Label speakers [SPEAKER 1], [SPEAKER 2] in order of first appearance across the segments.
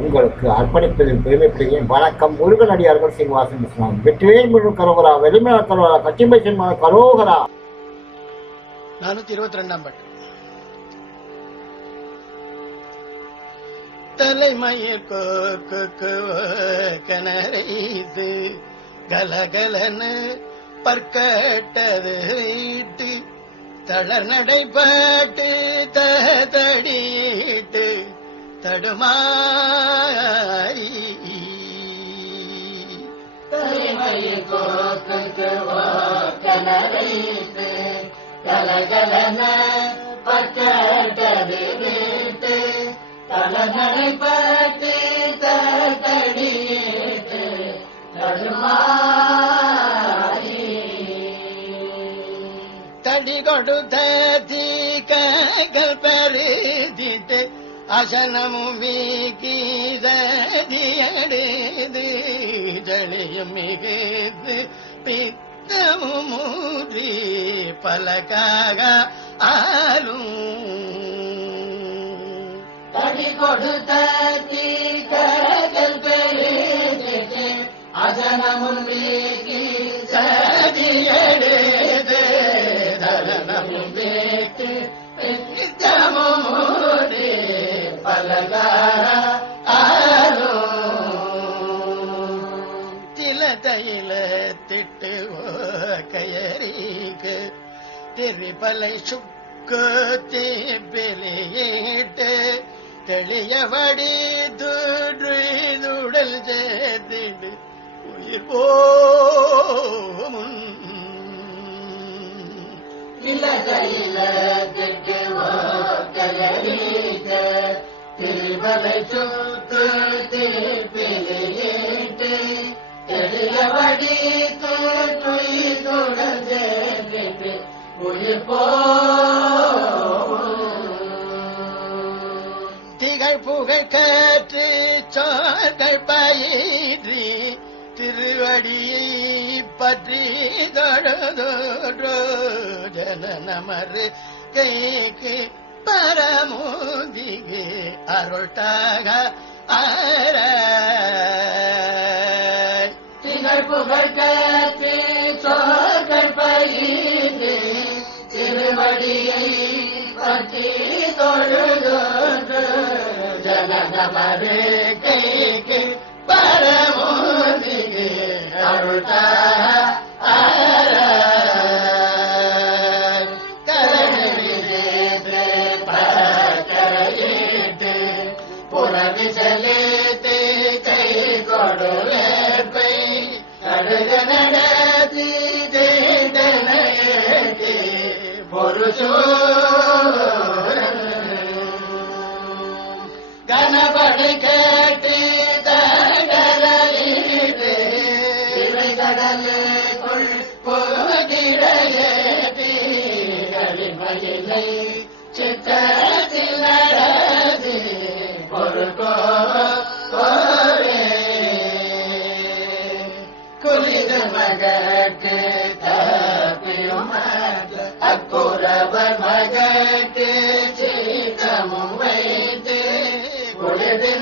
[SPEAKER 1] உங்களுக்கு அர்ப்பணிப்பதில் பெருமைப்படுகிறேன் வணக்கம். முருகனடியார்கள் சீனிவாசன் இஸ்லாம் வெற்றிவேல் முழு கரோகரா வெளிமல கரோகரா கச்சிம்பை சின்மா கரோகரா.
[SPEAKER 2] நானூத்தி இருபத்தி ரெண்டாம் பாட்டு. தலைமயிர் கோக்கு கனரைது கலகலனு பற்கட்டது இட்டு தளர் நடைபாட்டு தடியிட்டு தடுமாறி. கலகலன பட்டது வீட்டு கலகலை பட்டு தடியிட்டு தடுமாறி. தடி கொடுத்த தீக்கல் பெருதிட்டு அசனமும் வீக்கிதடியடுது ஜலியும் மிகுது பித்தமும் மூன்றி பலகாக ஆளும் தடி கொடுத்த தீக்கல் பலகார தில திட்டு கயறிக்கு திரிபலை சுக்கு தீப்பிலிட்டு தெளியபடி துடல் சேர்த்திடு உயிர் போமுன். இலகையில திட்டு கயறிக்க திருமலை சொத்து திருப்பிலேட்டு தெளியபடி துடல் சேர்த்திடு உயிர் போமுன் திகழ் புகழ் கற்று சோர்கள் பயின்றி திருவடியை பற்றி தொழுதோன்றோ ஜனநமரு கைக்கு பரமோதிகு அருள்டாக ஆர திகழ் புகழ்கே கற்று சோர்கள் பயின்றி திருவடியை பற்றி தொழுதோன்று ஜனநமரு கைக்கு கனபடி கேட்டு தகரீடு இவை கடலுக்குள் போகிடையேற்றி கடிமையிலை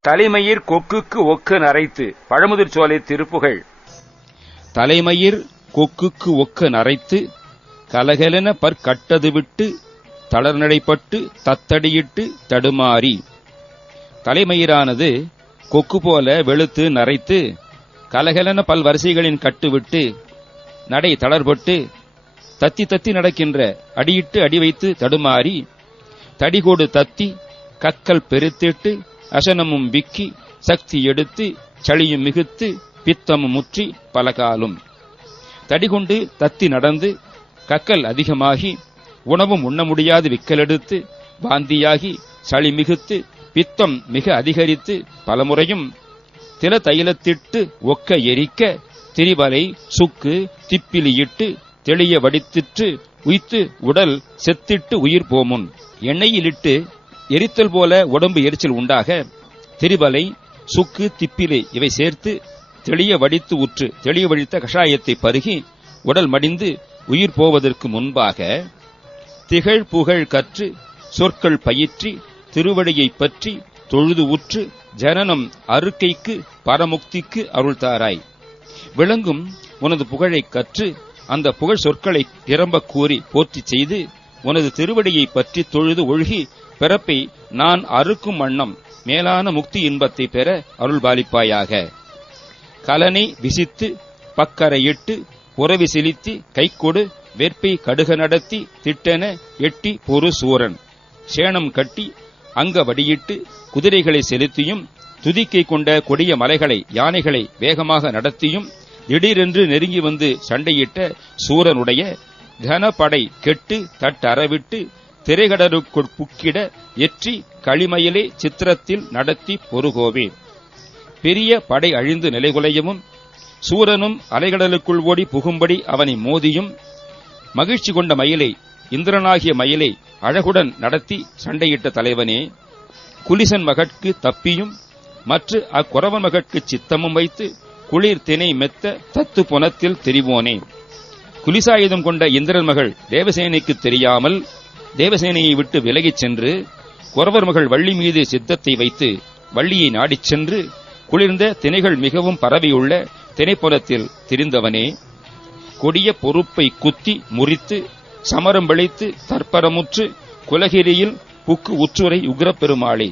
[SPEAKER 3] தலைமயிர் கொக்குக்கு ஒக்கு நரைத்து பழமுதிர் சோலை திருப்புகள்.
[SPEAKER 4] தலைமயிர் கொக்குக்கு ஒக்க நரைத்து கலகலென பற்கட்டது விட்டு தளர்நடைப்பட்டு தத்தடியிட்டு தடுமாறி. தலைமயிரானது கொக்கு போல வெளுத்து நரைத்து கலகலன பல் வரிசைகளின் கட்டுவிட்டு நடை தளர்பட்டு தத்தி தத்தி நடக்கின்ற அடியிட்டு அடி வைத்து தடுமாறி தடிகோடு தத்தி கக்கல் பெருத்திட்டு அசனமும் விக்கி சக்தி எடுத்து சளியும் மிகுத்து பித்தமும் முற்றி பலகாலும். தடிகொண்டு தத்தி நடந்து கக்கல் அதிகமாகி உணவும் உண்ண முடியாது விக்கலெடுத்து வாந்தியாகி சளி மிகுத்து பித்தம் மிக அதிகரித்து பலமுறையும் தில தைலத்திட்டு ஒக்க எரிக்க திரிவலை சுக்கு திப்பிலியிட்டு தெளிய வடித்திட்டு உய்த்து உடல் செத்திட்டு உயிர் போமுன். எண்ணெயிலிட்டு எரித்தல் போல உடம்பு எரிச்சல் உண்டாக திரிவலை சுக்கு திப்பிலை இவை சேர்த்து தெளிய வடித்து உற்று தெளிய வடித்த கஷாயத்தை பருகி உடல் மடிந்து உயிர் போவதற்கு முன்பாக திகழ் புகழ் கற்று சொற்கள் பயிற்றி திருவடியைப் பற்றி தொழுது உற்று ஜனனம் அறுக்கைக்கு பரமுக்திக்கு அருள்தாராய் விளங்கும் உனது புகழைக் கற்று அந்த புகழ் சொற்களை திறம்பக் கூறி போற்றி செய்து உனது திருவடியைப் பற்றி தொழுது ஒழுகி பிறப்பை நான் அறுக்கும் வண்ணம் மேலான முக்தி இன்பத்தை பெற அருள்பாலிப்பாயாக. கலனை விசித்து பக்கரையிட்டு புறவி செலுத்தி கைக்கொடு வேட்பை கடுக நடத்தி திட்டென எட்டி பொறு சூரன். சேணம் கட்டி அங்க வடியிட்டு குதிரைகளை செலுத்தியும் துதிக்கை கொண்ட கொடிய மலைகளை யானைகளை வேகமாக நடத்தியும் திடீரென்று நெருங்கி வந்து சண்டையிட்ட சூரனுடைய கனபடை கெட்டு தட்டறவிட்டு திரைகடலுக்குள் புக்கிட எற்றி களிமயிலே சித்திரத்தில் நடத்தி பொறுகோவே. பெரிய படை அழிந்து நிலைகுலையவும் சூரனும் அலைகடலுக்குள் ஓடி புகும்படி அவனை மோதியும் மகிழ்ச்சி கொண்ட மயிலை இந்திரனாகிய மயிலை அழகுடன் நடத்தி சண்டையிட்ட தலைவனே குலிசன் மகட்கு தப்பியும் மற்ற அக்குறவன் மகட்கு சித்தமும் வைத்து குளிர் தினை மெத்த தத்து புனத்தில் தெரிவோனே. குலிசாயுதம் கொண்ட இந்திரன் மகள் தேவசேனைக்கு தெரியாமல் தேவசேனையை விட்டு விலகிச் சென்று குறவர் மகள் வள்ளி மீது சித்தத்தை வைத்து வள்ளியை நாடிச் சென்று குளிர்ந்த திணைகள் மிகவும் பரவியுள்ள திணைப்புறத்தில் திரிந்தவனே கொடிய பொறுப்பை குத்தி முறித்து சமரம் விளைத்து தற்பரமுற்று குலகிரியில் புக்கு உற்றுரை உக்ரப்பெருமாளே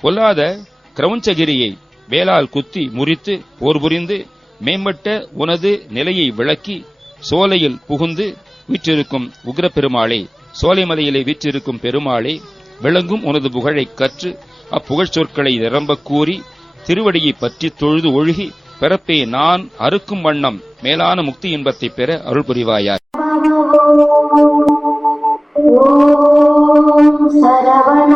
[SPEAKER 4] பொல்லாத கிரவுஞ்சகிரியை வேளால் குத்தி முறித்து போர் புரிந்து மேம்பட்ட உனது நிலையை விளக்கி சோலையில் புகுந்து வீற்றிருக்கும் உக்ரப்பெருமாளே சோலைமலையிலே வீற்றிருக்கும் பெருமாளே விளங்கும் உனது புகழைக் கற்று அப்புகழ் சொற்களை நிரம்பக் கூறி திருவடியைப் பற்றி தொழுது ஒழுகி பிறப்பே நான் அறுக்கும் வண்ணம் மேலான முக்தி இன்பத்தைப் பெற அருள் புரிவாயார்
[SPEAKER 5] சரவண